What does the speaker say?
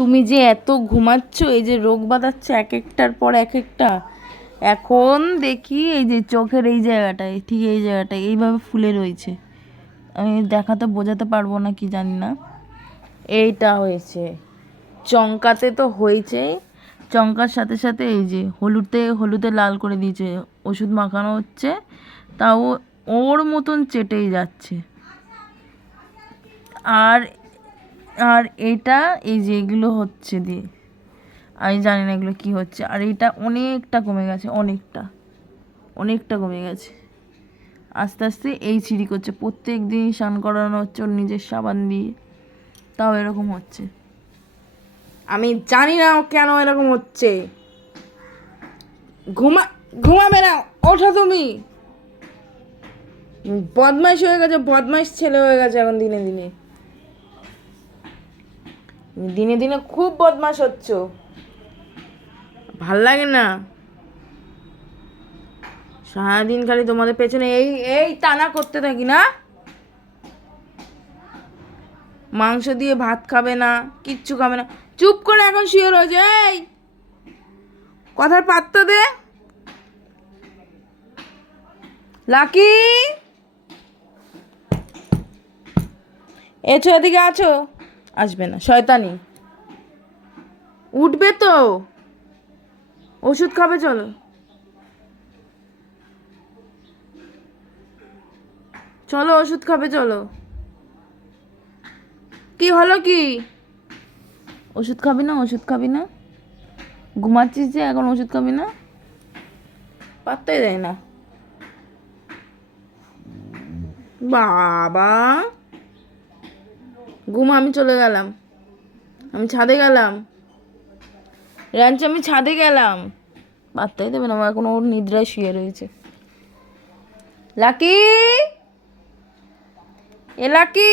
তুমি যে এত ঘুমাচ্ছ, এই যে রোগ বাঁধাচ্ছ এক একটার পর এক একটা এখন দেখি এই যে চোখের এই জায়গাটায়, ঠিক এই জায়গাটায়, এইভাবে ফুলে রয়েছে। আমি দেখাতে বোঝাতে পারব না কি জানি না। এইটা হয়েছে। চঙ্কাতে তো হয়েছেই চঙ্কার সাথে সাথে এই যে হলুদে হলুদে লাল করে দিয়েছে, ওষুধ মাখানো হচ্ছে। তাও ওর মতন চেটেই যাচ্ছে। আর আর এটা, এই যে এগুলো হচ্ছে দিয়ে, আমি জানি না এগুলো কী হচ্ছে, আর এটা অনেকটা কমে গেছে, অনেকটা অনেকটা কমে গেছে। আস্তে আস্তে এই ছিঁড়ি করছে, প্রত্যেক দিন স্নান করানো হচ্ছে ওর নিজের সাবান দিয়ে, তাও এরকম হচ্ছে। আমি জানি না কেন এরকম হচ্ছে। ঘুমা, ঘুমাবে না, ওঠো তুমি। বদমাইশ হয়ে গেছে, বদমাইশ ছেলে হয়ে গেছে এখন দিনে দিনে। দিনে দিনে খুব বদমাশ হচ্ছ। ভালো লাগে না। সারাদিন খালি তোমাদের পেছনে এই এই টানা করতে থাকি না? মাংস দিয়ে ভাত খাবে না, কিচ্ছু খাবে না। চুপ করে এখন শুয়ে রয়েছে, এই। কথার পাত্র দে। লাকি। এছো, এদিকে আছো। আসবে না। শয়তানি। উঠবে তো। ওষুধ খাবে, চলো। চলো, ওষুধ খাবে, চলো। কি হলো কি? ওষুধ খাবি না, ওষুধ খাবি না? ঘুমাচ্ছিস যে, এখন ওষুধ খাবি না? পাত্তাই দেয় না। বাবা। ঘুম, আমি চলে গেলাম। আমি ছাদে গেলাম। রাঞ্চি, আমি ছাদে গেলাম। পাত্তাই দেবে না, আমার এখন ওর নিদ্রায় শুয়ে রয়েছে। লাকি? এ লাকি?